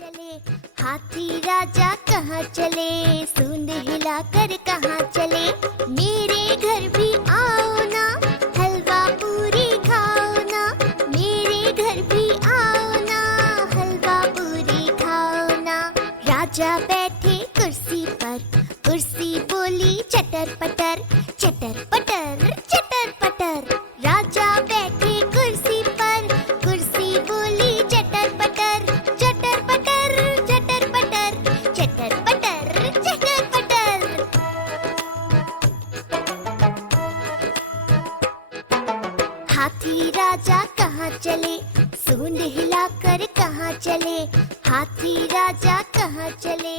चले हाथी राजा कहाँ चले, सूंड हिलाकर कहाँ चले। मेरे घर भी आओ ना, हलवा पूरी खाओ ना। मेरे घर भी आओ ना, हलवा पूरी खाओ ना। राजा बैठे कुर्सी पर, कुर्सी बोली चटर पटर, चटर पटर चटर पटर। राजा बैठे कुर्सी पर, कुर्सी बोली चटर पटर, चटर पटर चटर पटर, चटर पटर चटर पटर। हाथी राजा कहाँ चले, सूंड हिलाकर कहाँ चले। हाथी राजा कहाँ चले।